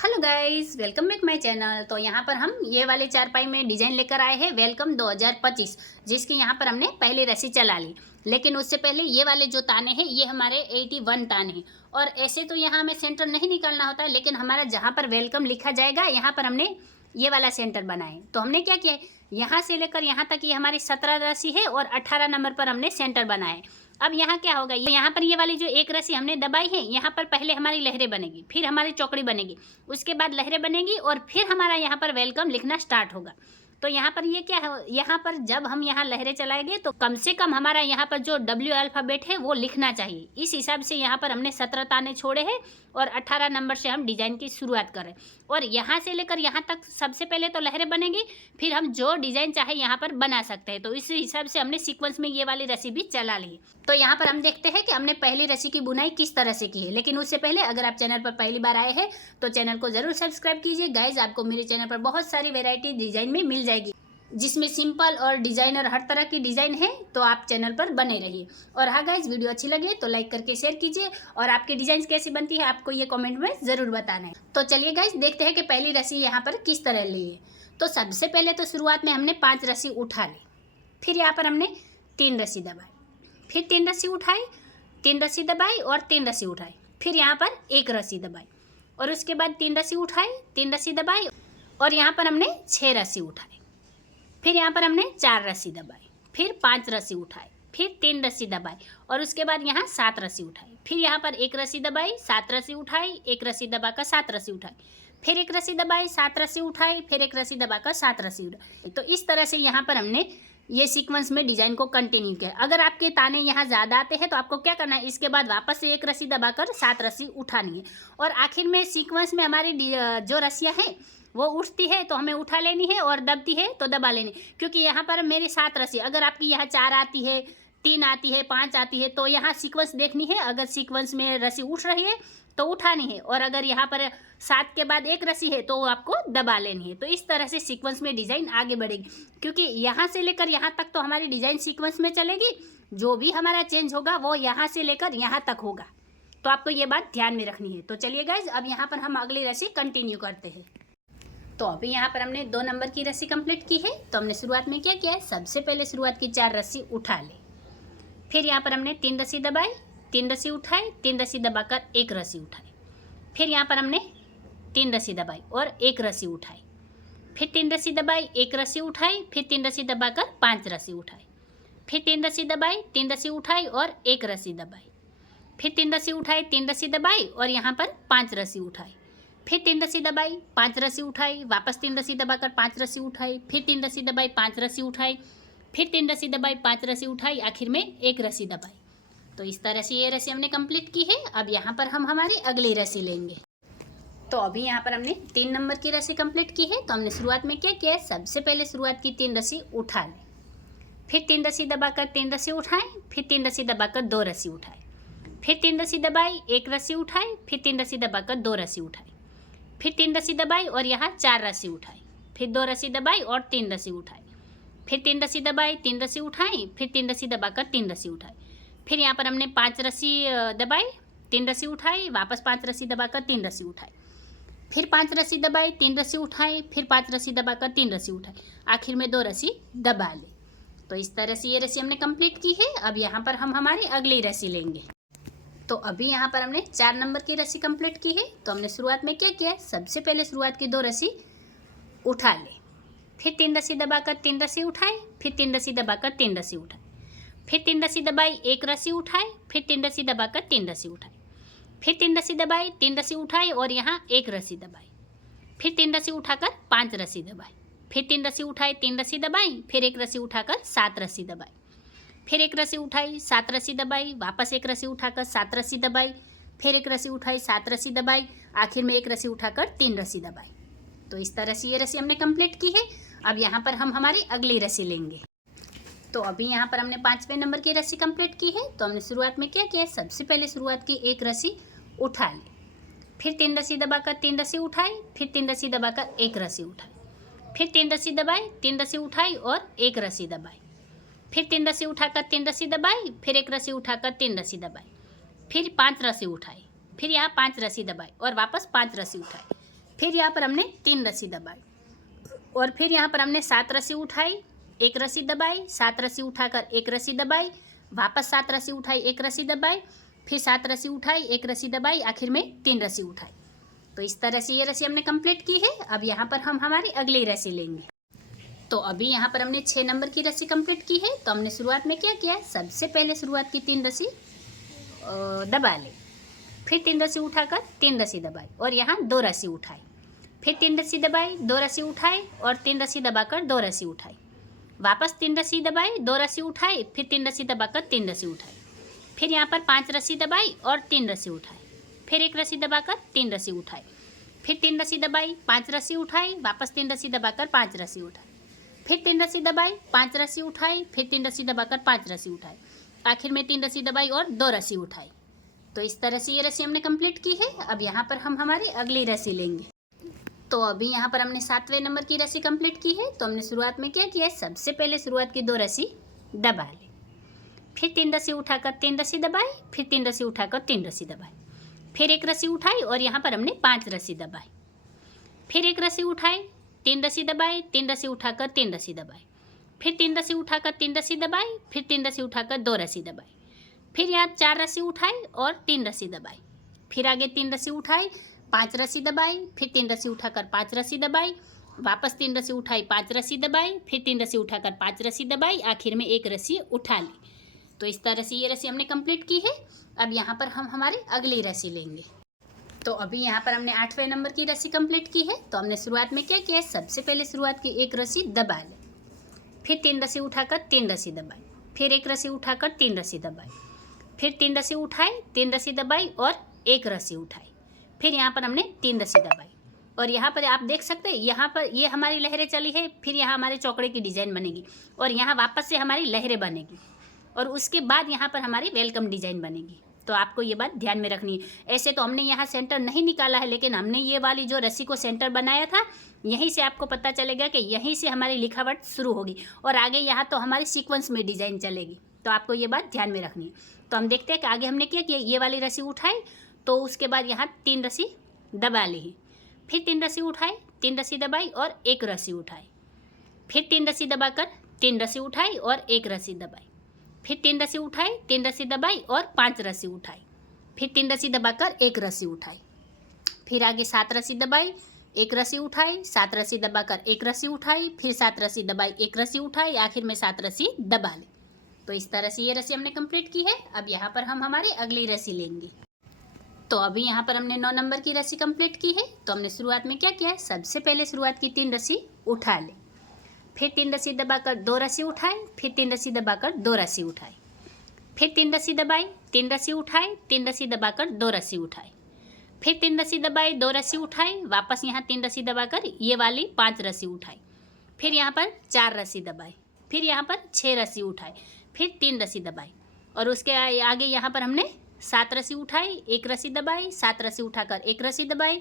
Hello guys, welcome back my channel. तो यहाँ पर हम ये वाले चारपाई में डिज़ाइन लेकर आए हैं वेलकम 2025, जिसकी यहाँ पर हमने पहली रस्सी चला ली। लेकिन उससे पहले ये वाले जो ताने हैं ये हमारे 81 ताने हैं। और ऐसे तो यहाँ हमें सेंटर नहीं निकालना होता है, लेकिन हमारा जहाँ पर वेलकम लिखा जाएगा यहाँ पर हमने ये वाला सेंटर बनाए। तो हमने क्या किया है, यहाँ से लेकर यहाँ तक ये हमारी 17 रस्सी है और 18 नंबर पर हमने सेंटर बनाए। अब यहाँ क्या होगा, यहाँ पर ये वाली जो एक रस्सी हमने दबाई है, यहाँ पर पहले हमारी लहरें बनेगी, फिर हमारी चौकड़ी बनेगी, उसके बाद लहरें बनेगी और फिर हमारा यहाँ पर वेलकम लिखना स्टार्ट होगा। तो यहाँ पर ये क्या है, यहाँ पर जब हम यहाँ लहरें चलाएंगे तो कम से कम हमारा यहाँ पर जो डब्ल्यू अल्फ़ाबेट है वो लिखना चाहिए। इस हिसाब से यहाँ पर हमने 17 ताने छोड़े हैं और 18 नंबर से हम डिज़ाइन की शुरुआत करें। और यहाँ से लेकर यहाँ तक सबसे पहले तो लहरें बनेगी, फिर हम जो डिज़ाइन चाहे यहाँ पर बना सकते हैं। तो इस हिसाब से हमने सीक्वेंस में ये वाली रस्सी भी चला ली। तो यहाँ पर हम देखते हैं कि हमने पहली रस्सी की बुनाई किस तरह से की है। लेकिन उससे पहले अगर आप चैनल पर पहली बार आए हैं तो चैनल को ज़रूर सब्सक्राइब कीजिए। गाइज, आपको मेरे चैनल पर बहुत सारी वेराइटी डिज़ाइन में मिल जाएगी, जिसमें सिंपल और डिज़ाइनर हर तरह की डिज़ाइन है। तो आप चैनल पर बने रहिए। और हाँ गाइज, वीडियो अच्छी लगे तो लाइक करके शेयर कीजिए, और आपकी डिज़ाइन कैसी बनती है आपको ये कमेंट में ज़रूर बताना है। तो चलिए गाइज, देखते हैं कि पहली रस्सी यहाँ पर किस तरह ली है। तो सबसे पहले तो शुरुआत में हमने 5 रस्सी उठा ली, फिर यहाँ पर हमने 3 रस्सी दबाई, फिर 3 रस्सी उठाई, 3 रस्सी दबाई और 3 रस्सी उठाई, फिर यहाँ पर 1 रस्सी दबाई, और उसके बाद 3 रस्सी उठाई, 3 रस्सी दबाई, और यहाँ पर हमने 6 रस्सी उठाई, फिर यहाँ पर हमने 4 रस्सी दबाई, फिर 5 रस्सी उठाई, फिर 3 रस्सी दबाई, और उसके बाद यहाँ 7 रस्सी उठाई, फिर यहाँ पर 1 रस्सी दबाई, 7 रस्सी उठाई, 1 रस्सी दबाकर 7 रस्सी उठाई, फिर 1 रस्सी दबाई, 7 रस्सी उठाई, फिर 1 रस्सी दबाकर 7 रस्सी उठाई। तो इस तरह से यहाँ पर हमने ये सीक्वेंस में डिज़ाइन को कंटिन्यू किया। अगर आपके ताने यहाँ ज़्यादा आते हैं तो आपको क्या करना है, इसके बाद वापस से 1 रस्सी दबाकर 7 रस्सी उठानी है। और आखिर में सीक्वेंस में हमारी जो रस्सियाँ हैं वो उठती है तो हमें उठा लेनी है, और दबती है तो दबा लेनी। क्योंकि यहाँ पर मेरी 7 रस्सी, अगर आपकी यहाँ 4 आती है, 3 आती है, 5 आती है, तो यहाँ सीक्वेंस देखनी है। अगर सीक्वेंस में रस्सी उठ रही है तो उठानी है, और अगर यहाँ पर 7 के बाद 1 रस्सी है तो आपको दबा लेनी है। तो इस तरह से सीक्वेंस में डिज़ाइन आगे बढ़ेगी, क्योंकि यहाँ से लेकर यहाँ तक तो हमारी डिज़ाइन सीक्वेंस में चलेगी। जो भी हमारा चेंज होगा वो यहाँ से लेकर यहाँ तक होगा। तो आपको ये बात ध्यान में रखनी है। तो चलिए गाइज, अब यहाँ पर हम अगली रस्सी कंटिन्यू करते हैं। तो अभी यहाँ पर हमने 2 नंबर की रस्सी कंप्लीट की है। तो हमने शुरुआत में क्या किया है, सबसे पहले शुरुआत की 4 रस्सी उठा ली, फिर यहाँ पर हमने 3 रस्सी दबाई, 3 रस्सी उठाई, 3 रस्सी दबाकर 1 रस्सी उठाई, फिर यहाँ पर हमने 3 रस्सी दबाई और 1 रस्सी उठाई, फिर 3 रस्सी दबाई, 1 रस्सी उठाई, फिर 3 रस्सी दबाकर 5 रस्सी उठाई, फिर 3 रस्सी दबाई, 3 रस्सी उठाई और 1 रस्सी दबाई, फिर 3 रस्सी उठाई, 3 रस्सी दबाई और यहाँ पर 5 रस्सी उठाई, फिर 3 रस्सी दबाई, 5 रस्सी उठाई, वापस 3 रस्सी दबाकर 5 रस्सी उठाई, फिर 3 रस्सी दबाई, 5 रस्सी उठाई, फिर 3 रस्सी दबाई, 5 रस्सी उठाई, आखिर में 1 रस्सी दबाई। तो इस तरह से ये रस्सी हमने कंप्लीट की है। अब यहाँ पर हम हमारी अगली रस्सी लेंगे। तो अभी यहाँ पर हमने 3 नंबर की रस्सी कंप्लीट की है। तो हमने शुरुआत में क्या किया है, सबसे पहले शुरुआत की 3 रस्सी उठा ली, फिर 3 रस्सी दबाकर 3 रस्सी उठाई, फिर 3 रस्सी दबाकर 2 रस्सी उठाई, फिर 3 रस्सी दबाई, 1 रस्सी उठाई, फिर 3 रस्सी दबाकर 2 रस्सी उठाई, फिर 3 रस्सी दबाई और यहाँ 4 रस्सी उठाई, फिर 2 रस्सी दबाई और 3 रस्सी उठाई, फिर 3 रस्सी दबाई, 3 रस्सी उठाई, फिर 3 रस्सी दबाकर 3 रस्सी उठाई, फिर यहाँ पर हमने 5 रस्सी दबाई, 3 रस्सी उठाई, वापस 5 रस्सी दबाकर 3 रस्सी उठाई, फिर 5 रस्सी दबाई, 3 रस्सी उठाई, फिर 5 रस्सी दबाकर 3 रस्सी उठाई, आखिर में 2 रस्सी दबा ली। तो इस तरह से ये रस्सी हमने कंप्लीट की है। अब यहाँ पर हम हमारी अगली रस्सी लेंगे। तो अभी यहाँ पर हमने 4 नंबर की रस्सी कंप्लीट की है। तो हमने शुरुआत में क्या किया, सबसे पहले शुरुआत की 2 रस्सी उठा ले, फिर 3 रस्सी दबाकर 3 रस्सी उठाई, फिर 3 रस्सी दबाकर 3 रस्सी उठाई, फिर 3 रस्सी दबाई, 1 रस्सी उठाई, फिर 3 रस्सी दबाकर 3 रस्सी उठाई, फिर 3 रस्सी दबाई, 3 रस्सी उठाई और यहाँ 1 रस्सी दबाई, फिर 3 रस्सी उठाकर 5 रस्सी दबाई, फिर 3 रस्सी उठाई, 3 रस्सी दबाई, फिर 1 रस्सी उठाकर 7 रस्सी दबाई, फिर 1 रस्सी उठाई, 7 रस्सी दबाई, वापस 1 रस्सी उठाकर 7 रस्सी दबाई, फिर 1 रस्सी उठाई, 7 रस्सी दबाई, आखिर में 1 रस्सी उठाकर 3 रस्सी दबाई। तो इस तरह से ये रस्सी हमने कंप्लीट की है। अब यहाँ पर हम हमारी अगली रस्सी लेंगे। तो अभी यहाँ पर हमने 5वें नंबर की रस्सी कंप्लीट की है। तो हमने शुरुआत में क्या किया, सबसे पहले शुरुआत की 1 रस्सी उठा ली, फिर 3 रस्सी दबाकर 3 रस्सी उठाई, फिर 3 रस्सी दबाकर 1 रस्सी उठाई, फिर 3 रस्सी दबाई, 3 रस्सी उठाई और 1 रस्सी दबाई, फिर 3 रस्सी उठाकर 3 रस्सी दबाई, फिर 1 रस्सी उठाकर 3 रस्सी दबाई, फिर 5 रस्सी उठाई, फिर यहाँ 5 रस्सी दबाई और वापस 5 रस्सी उठाई, फिर यहाँ पर हमने 3 रस्सी दबाई और फिर यहाँ पर हमने 7 रस्सी उठाई, 1 रस्सी दबाई, 7 रस्सी उठाकर 1 रस्सी दबाई, वापस 7 रस्सी उठाई, 1 रस्सी दबाई, फिर 7 रस्सी उठाई, 1 रस्सी दबाई, आखिर में 3 रस्सी उठाई। तो इस तरह से ये रस्सी हमने कंप्लीट की है। अब यहाँ पर हम हमारी अगली रस्सी लेंगे। तो अभी यहाँ पर हमने 6 नंबर की रस्सी कंप्लीट की है। तो हमने शुरुआत में क्या किया है, सबसे पहले शुरुआत की 3 रस्सी दबा ली, फिर 3 रस्सी उठाकर 3 रस्सी दबाई और यहाँ 2 रस्सी उठाई, फिर 3 रस्सी दबाई, 2 रस्सी उठाई और 3 रस्सी दबाकर 2 रस्सी उठाई, वापस 3 रस्सी दबाई, 2 रस्सी उठाई, फिर 3 रस्सी दबाकर 3 रस्सी उठाई, फिर यहाँ पर 5 रस्सी दबाई और 3 रस्सी उठाई, फिर 1 रस्सी दबाकर 3 रस्सी उठाई, फिर 3 रस्सी दबाई, 5 रस्सी उठाई, वापस 3 रस्सी दबाकर 5 रस्सी उठाई, फिर 3 रस्सी दबाई, 5 रस्सी उठाई, फिर 3 रस्सी दबाकर 5 रस्सी उठाई, आखिर में 3 रस्सी दबाई और 2 रस्सी उठाई। तो इस तरह से ये रस्सी हमने कंप्लीट की है। अब यहाँ पर हम हमारी अगली रस्सी लेंगे। तो अभी यहाँ पर हमने 7वें नंबर की रस्सी कंप्लीट की है। तो हमने शुरुआत में क्या किया है, सबसे पहले शुरुआत की 2 रस्सी दबा ली, फिर 3 रस्सी उठाकर 3 रस्सी दबाई, फिर 3 रस्सी उठाकर 3 रस्सी दबाई, फिर 1 रस्सी उठाई और यहाँ पर हमने 5 रस्सी दबाई, फिर 1 रस्सी उठाई, 3 रस्सी दबाई, 3 रस्सी उठाकर 3 रस्सी दबाई, फिर 3 रस्सी उठाकर 3 रस्सी दबाई, फिर 3 रस्सी उठाकर 2 रस्सी दबाई, फिर यहाँ 4 रस्सी उठाई और 3 रस्सी दबाई, फिर आगे 3 रस्सी उठाई, 5 रस्सी दबाई, फिर 3 रस्सी उठाकर 5 रस्सी दबाई, वापस 3 रस्सी उठाई, 5 रस्सी दबाई, फिर 3 रस्सी उठाकर 5 रस्सी दबाई, आखिर में 1 रस्सी उठा ली। तो इस तरह से ये रस्सी हमने कंप्लीट की है। अब यहाँ पर हम हमारी अगली रस्सी लेंगे। तो अभी यहाँ पर हमने 8वें नंबर की रस्सी कंप्लीट की है। तो हमने शुरुआत में क्या किया है, सबसे पहले शुरुआत की 1 रस्सी दबा ली, फिर 3 रस्सी उठाकर 3 रस्सी दबाई, फिर 1 रस्सी उठाकर 3 रस्सी दबाई, फिर 3 रस्सी उठाई, 3 रस्सी दबाई और 1 रस्सी उठाई, फिर यहाँ पर हमने 3 रस्सी दबाई और यहाँ पर आप देख सकते हैं, यहाँ पर ये हमारी लहरें चली है, फिर यहाँ हमारे चौकड़े की डिज़ाइन बनेगी और यहाँ वापस से हमारी लहरें बनेगी और उसके बाद यहाँ पर हमारी वेलकम डिज़ाइन बनेगी। तो आपको ये बात ध्यान में रखनी है। ऐसे तो हमने यहाँ सेंटर नहीं निकाला है, लेकिन हमने ये वाली जो रस्सी को सेंटर बनाया था, यहीं से आपको पता चलेगा कि यहीं से हमारी लिखावट शुरू होगी और आगे यहाँ तो हमारी सीक्वेंस में डिज़ाइन चलेगी। तो आपको ये बात ध्यान में रखनी है। तो हम देखते हैं कि आगे हमने क्या किया, ये वाली रस्सी उठाई, तो उसके बाद यहाँ 3 रस्सी दबा ली, फिर 3 रस्सी उठाई, 3 रस्सी दबाई और 1 रस्सी उठाई, फिर 3 रस्सी दबाकर 3 रस्सी उठाई और 1 रस्सी दबाई, फिर 3 रस्सी उठाई, 3 रस्सी दबाई और 5 रस्सी उठाई, फिर 3 रस्सी दबाकर 1 रस्सी उठाई, फिर आगे 7 रस्सी दबाई, 1 रस्सी उठाई, 7 रस्सी दबाकर 1 रस्सी उठाई, फिर 7 रस्सी दबाई, 1 रस्सी उठाई, आखिर में 7 रस्सी दबा ली। तो इस तरह से ये रस्सी हमने कंप्लीट की है। अब यहाँ पर हम हमारी अगली रस्सी लेंगे। तो अभी यहाँ पर हमने 9 नंबर की रस्सी कंप्लीट की है। तो हमने शुरुआत में क्या किया है, सबसे पहले शुरुआत की 3 रस्सी उठा ली, फिर 3 रस्सी दबाकर 2 रस्सी उठाई, फिर 3 रस्सी दबाकर 2 रस्सी उठाई, फिर 3 रस्सी दबाई, 3 रस्सी उठाई, 3 रस्सी दबाकर 2 रस्सी उठाई, फिर 3 रस्सी दबाई, 2 रस्सी उठाई, वापस यहाँ 3 रस्सी दबाकर ये वाली 5 रस्सी उठाई, फिर यहाँ पर 4 रस्सी दबाई, फिर यहाँ पर 6 रस्सी उठाई, फिर 3 रस्सी दबाई और उसके आगे यहाँ पर हमने 7 रस्सी उठाई, 1 रस्सी दबाई, 7 रस्सी उठाकर 1 रस्सी दबाई,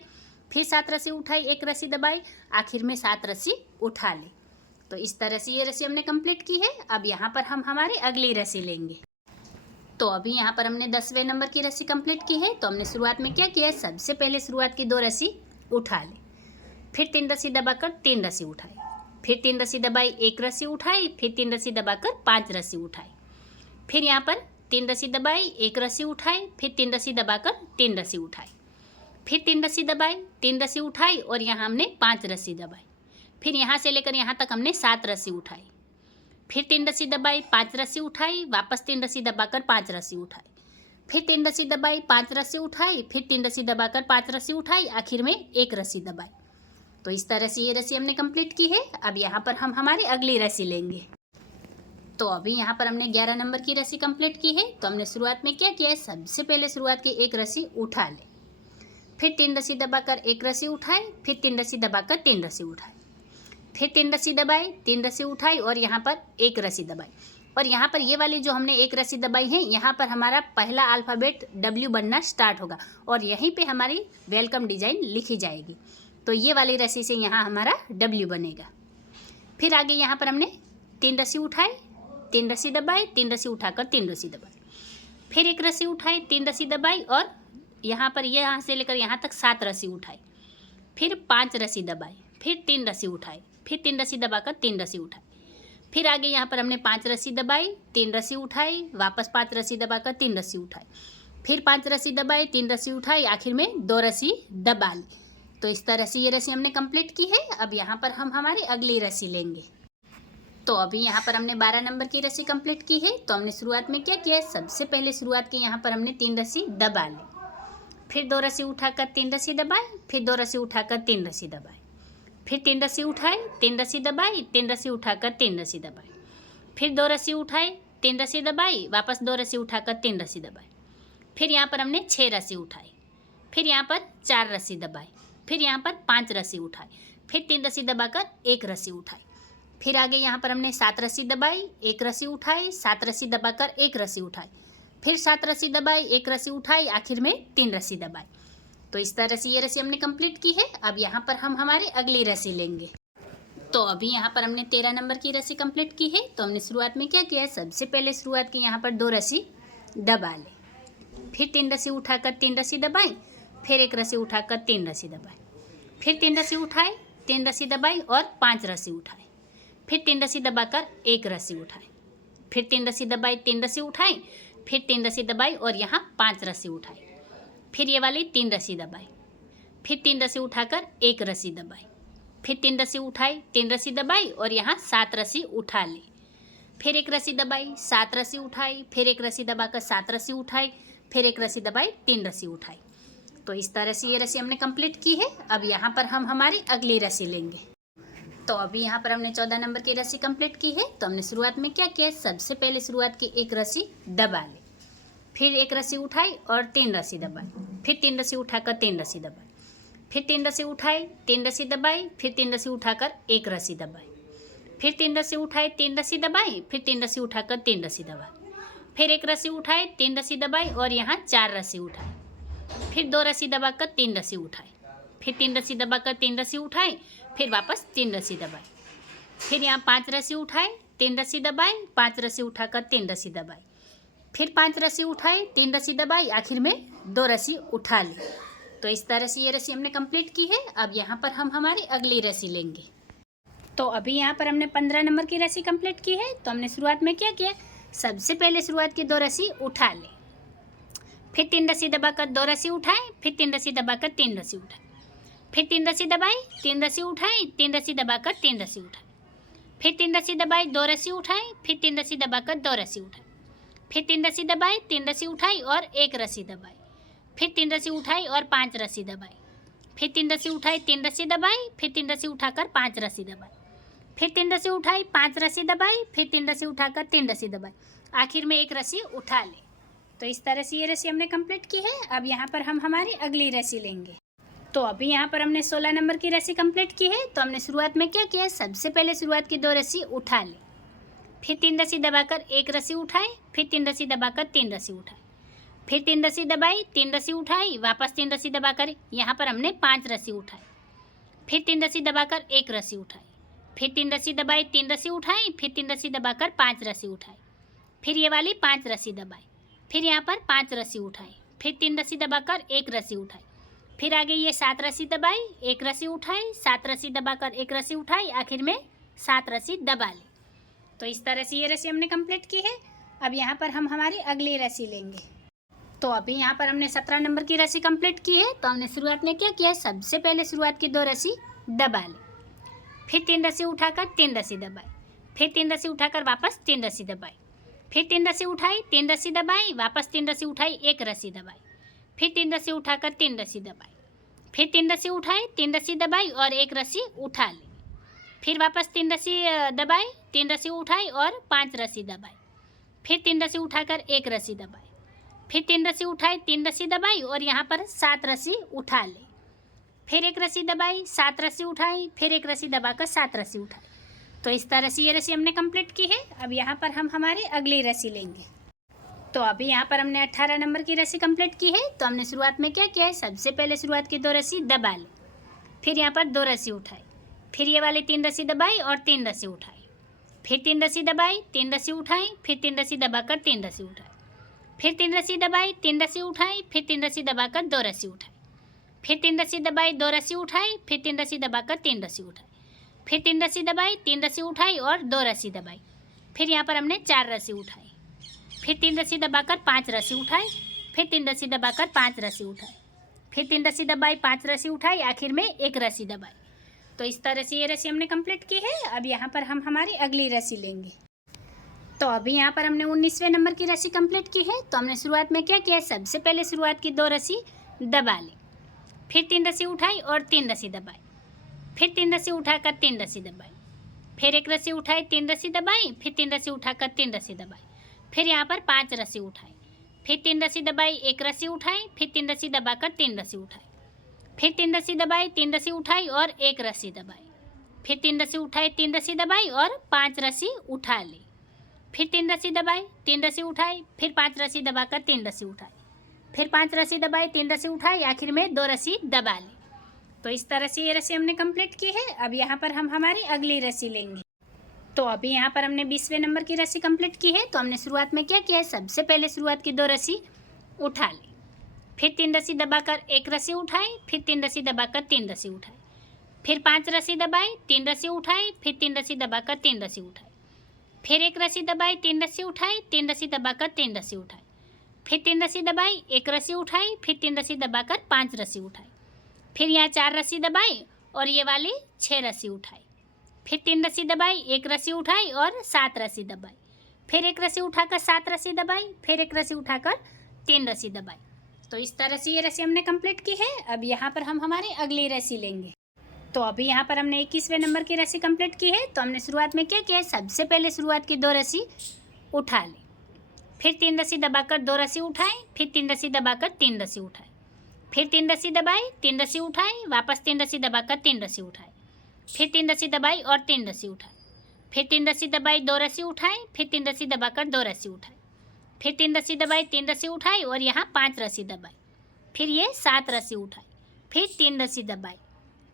फिर 7 रस्सी उठाई, 1 रस्सी दबाई, आखिर में 7 रस्सी उठा ली। तो इस तरह से ये रस्सी हमने कंप्लीट की है। अब यहाँ पर हम हमारी अगली रस्सी लेंगे। तो अभी यहाँ पर हमने 10वें नंबर की रस्सी कंप्लीट की है। तो हमने शुरुआत में क्या किया है, सबसे पहले शुरुआत की 2 रस्सी उठा ली, फिर 3 रस्सी दबाकर 3 रस्सी उठाई, फिर 3 रस्सी दबाई, 1 रस्सी उठाई, फिर 3 रस्सी दबाकर 5 रस्सी उठाई, फिर यहाँ पर 3 रस्सी दबाई, 1 रस्सी उठाई, फिर 3 रस्सी दबाकर 3 रस्सी उठाई, फिर 3 रस्सी दबाई, 3 रस्सी उठाई और यहाँ हमने 5 रस्सी दबाई, फिर यहाँ से लेकर यहाँ तक हमने 7 रस्सी उठाई, फिर 3 रस्सी दबाई, 5 रस्सी उठाई, वापस 3 रस्सी दबाकर 5 रस्सी उठाई, फिर 3 रस्सी दबाई, 5 रस्सी उठाई, फिर 3 रस्सी दबाकर 5 रस्सी उठाई, आखिर में 1 रस्सी दबाई। तो इस तरह से ये रस्सी हमने कंप्लीट की है। अब यहाँ पर हम हमारी अगली रस्सी लेंगे। तो अभी यहाँ पर हमने 11 नंबर की रस्सी कंप्लीट की है। तो हमने शुरुआत में क्या किया है, सबसे पहले शुरुआत की 1 रस्सी उठा ले, फिर 3 रस्सी दबाकर 1 रस्सी उठाई, फिर 3 रस्सी दबाकर 3 रस्सी उठाई, फिर 3 रस्सी दबाई, 3 रस्सी उठाई और यहाँ पर 1 रस्सी दबाई और यहाँ पर ये वाली जो हमने 1 रस्सी दबाई है, यहाँ पर हमारा पहला अल्फ़ाबेट W बनना स्टार्ट होगा और यहीं पे हमारी वेलकम डिज़ाइन लिखी जाएगी। तो ये वाली रस्सी से यहाँ हमारा W बनेगा। फिर आगे यहाँ पर हमने 3 रस्सी उठाई, 3 रस्सी दबाई, 3 रस्सी उठाकर 3 रस्सी दबाई, फिर 1 रस्सी उठाई, 3 रस्सी दबाई और यहाँ पर यहाँ से लेकर यहाँ तक 7 रस्सी उठाई, फिर 5 रस्सी दबाई, फिर 3 रस्सी उठाई, फिर 3 रस्सी दबाकर 3 रस्सी उठाई, फिर आगे यहाँ पर हमने 5 रस्सी दबाई, 3 रस्सी उठाई, वापस 5 रस्सी दबाकर 3 रस्सी उठाई, फिर 5 रस्सी दबाई, 3 रस्सी उठाई, आखिर में 2 रस्सी दबा ली। तो इस तरह से ये रस्सी हमने कंप्लीट की है। अब यहाँ पर हम हमारी अगली रस्सी लेंगे। तो अभी यहाँ पर हमने 12 नंबर की रस्सी कंप्लीट की है। तो हमने शुरुआत में क्या किया है, सबसे पहले शुरुआत की यहाँ पर हमने 3 रस्सी दबा ली, फिर 2 रस्सी उठाकर 3 रस्सी दबाई, फिर 2 रस्सी उठाकर 3 रस्सी दबाई, फिर 3 रस्सी उठाई, 3 रस्सी दबाई, 3 रस्सी उठाकर 3 रस्सी दबाई, फिर 2 रस्सी उठाई, 3 रस्सी दबाई, वापस 2 रस्सी उठाकर 3 रस्सी दबाई, फिर यहाँ पर हमने 6 रस्सी उठाई, फिर यहाँ पर 4 रस्सी दबाई, फिर यहाँ पर 5 रस्सी उठाई, फिर 3 रस्सी दबाकर 1 रस्सी उठाई, फिर आगे यहाँ पर हमने 7 रस्सी दबाई, 1 रस्सी उठाई, 7 रस्सी दबाकर 1 रस्सी उठाई, फिर 7 रस्सी दबाई, 1 रस्सी उठाई, आखिर में 3 रस्सी दबाई। तो इस तरह से ये रस्सी हमने कंप्लीट की है। अब यहाँ पर हम हमारी अगली रस्सी लेंगे। तो अभी यहाँ पर हमने 13 नंबर की रस्सी कंप्लीट की है। तो हमने शुरुआत में क्या किया है, सबसे पहले शुरुआत की यहाँ पर 2 रस्सी दबा ले, फिर 3 रस्सी उठाकर 3 रस्सी दबाई, फिर 1 रस्सी उठाकर 3 रस्सी दबाई, फिर 3 रस्सी उठाई, 3 रस्सी दबाई और 5 रस्सी उठाई, फिर 3 रस्सी दबाकर 1 रस्सी उठाई, फिर 3 रस्सी दबाई, 3 रस्सी उठाई, फिर 3 रस्सी दबाई और यहाँ 5 रस्सी उठाई, फिर ये वाली 3 रस्सी दबाई, फिर 3 रस्सी उठाकर 1 रस्सी दबाई, फिर 3 रस्सी उठाई, 3 रस्सी दबाई और यहाँ 7 रस्सी उठा ली, फिर 1 रस्सी दबाई, 7 रस्सी उठाई, फिर 1 रस्सी दबाकर 7 रस्सी उठाई, फिर 1 रस्सी दबाई, 3 रस्सी उठाई। तो इस तरह से ये रस्सी हमने कंप्लीट की है। अब यहाँ पर हम हमारी अगली रस्सी लेंगे। तो अभी यहाँ पर हमने 14 नंबर की रस्सी कंप्लीट की है। तो हमने शुरुआत में क्या किया, सबसे पहले शुरुआत की 1 रस्सी दबा ली, फिर 1 रस्सी उठाई और 3 रस्सी दबाई, फिर 3 रस्सी उठाकर 3 रस्सी दबाई, फिर 3 रस्सी उठाई, 3 रस्सी दबाई, फिर 3 रस्सी उठाकर 1 रस्सी दबाई, फिर 3 रस्सी उठाई, 3 रस्सी दबाई, फिर 3 रस्सी उठाकर 3 रस्सी दबाई, फिर 1 रस्सी उठाई, 3 रस्सी दबाई और यहाँ 4 रस्सी उठाई, फिर 2 रस्सी दबाकर 3 रस्सी उठाई, फिर 3 रस्सी दबाकर 3 रस्सी उठाई, फिर वापस 3 रस्सी दबाई, फिर यहाँ 5 रस्सी उठाई, 3 रस्सी दबाई, 5 रस्सी उठाकर 3 रस्सी दबाई, फिर 5 रस्सी उठाई, 3 रस्सी दबाई, आखिर में 2 रस्सी उठा ली। तो इस तरह से ये रस्सी हमने कंप्लीट की है। अब यहाँ पर हम हमारी अगली रस्सी लेंगे। तो अभी यहाँ पर हमने 15 नंबर की रस्सी कंप्लीट की है। तो हमने शुरुआत में क्या किया, सबसे पहले शुरुआत की 2 रस्सी उठा ली, फिर 3 रस्सी दबाकर 2 रस्सी उठाई, फिर 3 रस्सी दबाकर 3 रस्सी उठाई, फिर 3 रस्सी दबाई, 3 रस्सी उठाई, 3 रस्सी दबाकर 3 रस्सी उठाई, फिर 3 रस्सी दबाई, 2 रस्सी उठाई, फिर 3 रस्सी दबाकर 2 रस्सी उठाई, फिर 3 रस्सी दबाई, 3 रस्सी उठाई और 1 रस्सी दबाई, फिर 3 रस्सी उठाई और 5 रस्सी दबाई, फिर 3 रस्सी उठाई, 3 रस्सी दबाई, फिर 3 रस्सी उठाकर 5 रस्सी दबाई, फिर 3 रस्सी उठाई, 5 रस्सी दबाई, फिर 3 रस्सी उठाकर 3 रस्सी दबाई, आखिर में 1 रस्सी उठा ले। तो इस तरह से ये रस्सी हमने कंप्लीट की है। अब यहाँ पर हम हमारी अगली रस्सी लेंगे। तो अभी यहाँ पर हमने 16 नंबर की रस्सी कंप्लीट की है। तो हमने शुरुआत में क्या किया, सबसे पहले शुरुआत की 2 रस्सी उठा ली, फिर 3 रस्सी दबाकर 1 रस्सी उठाई, फिर 3 रस्सी दबाकर 3 रस्सी उठाई, फिर 3 रस्सी दबाई, 3 रस्सी उठाई, वापस 3 रस्सी दबाकर यहाँ पर हमने 5 रस्सी उठाई, फिर 3 रस्सी दबाकर 1 रस्सी उठाई, फिर 3 रस्सी दबाई, 3 रस्सी उठाई, फिर 3 रस्सी दबाकर 5 रस्सी उठाई, फिर ये वाली 5 रस्सी दबाई, फिर यहाँ पर 5 रस्सी उठाई, फिर 3 रस्सी दबाकर 1 रस्सी उठाई, फिर आगे ये 7 रस्सी दबाई, 1 रस्सी उठाई, 7 रस्सी दबाकर 1 रस्सी उठाई, आखिर में 7 रस्सी दबा ली। तो इस तरह से ये रस्सी हमने कंप्लीट की है। अब यहाँ पर हम हमारी अगली रस्सी लेंगे। तो अभी यहाँ पर हमने 17 नंबर की रस्सी कंप्लीट की है। तो हमने शुरुआत में क्या किया, सबसे पहले शुरुआत की 2 रस्सी दबा ली, फिर 3 रस्सी उठाकर 3 रस्सी दबाई, फिर 3 रस्सी उठाकर वापस 3 रस्सी दबाई, फिर 3 रस्सी उठाई, 3 रस्सी दबाई, वापस 3 रस्सी उठाई, 1 रस्सी दबाई, फिर 3 रस्सी उठाकर 3 रस्सी दबाई, फिर 3 रस्सी उठाई, 3 रस्सी दबाई और 1 रस्सी उठा ली, फिर वापस 3 रस्सी दबाई, 3 रस्सी उठाई और 5 रस्सी दबाई, फिर 3 रस्सी उठाकर 1 रस्सी दबाई, फिर 3 रस्सी उठाई, 3 रस्सी दबाई और यहाँ पर 7 रस्सी उठा ली, फिर 1 रस्सी दबाई, 7 रस्सी उठाई, फिर 1 रस्सी दबाकर 7 रस्सी उठाई। तो इस तरह से ये रस्सी हमने कंप्लीट की है। अब यहाँ पर हम हमारी अगली रस्सी लेंगे। तो अभी यहाँ पर हमने 18 नंबर की रस्सी कंप्लीट की है। तो हमने शुरुआत में क्या किया है, सबसे पहले शुरुआत की 2 रस्सी दबा ली, फिर यहाँ पर 2 रस्सी उठाई, फिर ये वाली 3 रस्सी दबाई और 3 रस्सी उठाई, फिर 3 रस्सी दबाई, 3 रस्सी उठाई, फिर 3 रस्सी दबाकर 3 रस्सी उठाई, फिर 3 रस्सी दबाई, 3 रस्सी उठाई, फिर 3 रस्सी दबाकर 2 रस्सी उठाई, फिर 3 रस्सी दबाई, 2 रस्सी उठाई, फिर 3 रस्सी दबाकर 3 रस्सी उठाई, फिर 3 रस्सी दबाई, 3 रस्सी उठाई और 2 रस्सी दबाई, फिर यहाँ पर हमने 4 रस्सी उठाई, फिर 3 रस्सी दबाकर 5 रस्सी उठाई, फिर 3 रस्सी दबाकर 5 रस्सी उठाई, फिर 3 रस्सी दबाई, 5 रस्सी उठाई, आखिर में 1 रस्सी दबाई। तो इस तरह से ये रस्सी हमने कंप्लीट की है। अब यहाँ पर हम हमारी अगली रस्सी लेंगे। तो अभी यहाँ पर हमने 19वें नंबर की रस्सी कंप्लीट की है। तो हमने शुरुआत में क्या किया, सबसे पहले शुरुआत की 2 रस्सी दबा ली, फिर 3 रस्सी उठाई और 3 रस्सी दबाई, फिर 3 रस्सी उठाकर 3 रस्सी दबाई, फिर 1 रस्सी उठाई, 3 रस्सी दबाई, फिर 3 रस्सी उठाकर 3 रस्सी दबाई, फिर यहाँ पर 5 रस्सी उठाई, फिर 3 रस्सी दबाई, 1 रस्सी उठाई, फिर 3 रस्सी दबाकर 3 रस्सी उठाई, फिर 3 रस्सी दबाई, 3 रस्सी उठाई और 1 रस्सी दबाई, फिर 3 रस्सी उठाई, 3 रस्सी दबाई और 5 रस्सी उठा ली, फिर 3 रस्सी दबाई, 3 रस्सी उठाई, फिर 5 रस्सी दबाकर 3 रस्सी उठाई, फिर 5 रस्सी दबाई, 3 रस्सी उठाई, आखिर में 2 रस्सी दबा ली। तो इस तरह से ये रस्सी हमने कंप्लीट की है। अब यहाँ पर हम हमारी अगली रस्सी लेंगे। तो अभी यहाँ पर हमने 20वें नंबर की रस्सी कंप्लीट की है। तो हमने शुरुआत में क्या किया है, सबसे पहले शुरुआत की 2 रस्सी उठा ली, फिर 3 रस्सी दबाकर 1 रस्सी उठाई, फिर 3 रस्सी दबाकर 3 रस्सी उठाई, फिर 5 रस्सी दबाई, 3 रस्सी उठाई, फिर 3 रस्सी दबाकर 3 रस्सी उठाई, फिर 1 रस्सी दबाई, 3 रस्सी उठाई, 3 रस्सी दबाकर 3 रस्सी उठाई, फिर 3 रस्सी दबाई, 1 रस्सी उठाई, फिर 3 रस्सी दबाकर 5 रस्सी उठाई, फिर यहाँ 4 रस्सी दबाई और ये वाली 6 रस्सी उठाई, फिर 3 रस्सी दबाई, 1 रस्सी उठाई और 7 रस्सी दबाई, फिर 1 रस्सी उठाकर 7 रस्सी दबाई, फिर 1 रस्सी उठाकर 3 रस्सी दबाई। तो इस तरह से ये रस्सी हमने कंप्लीट की है। अब यहाँ पर हम हमारी अगली रस्सी लेंगे। तो अभी यहाँ पर हमने 21वें नंबर की रस्सी कंप्लीट की है। तो हमने शुरुआत में क्या किया है, सबसे पहले शुरुआत की 2 रस्सी उठा ली, फिर 3 रस्सी दबाकर 2 रस्सी उठाई, फिर 3 रस्सी दबाकर 3 रस्सी उठाई, फिर 3 रस्सी दबाई, 3 रस्सी उठाई, वापस 3 रस्सी दबाकर 3 रस्सी उठाई, फिर 3 रस्सी दबाई और 3 रस्सी उठाई, फिर 3 रस्सी दबाई, 2 रस्सी उठाई, फिर 3 रस्सी दबाकर 2 रस्सी उठाई, फिर 3 रस्सी दबाई, 3 रस्सी उठाई और यहाँ 5 रस्सी दबाई, फिर ये 7 रस्सी उठाई, फिर 3 रस्सी दबाई,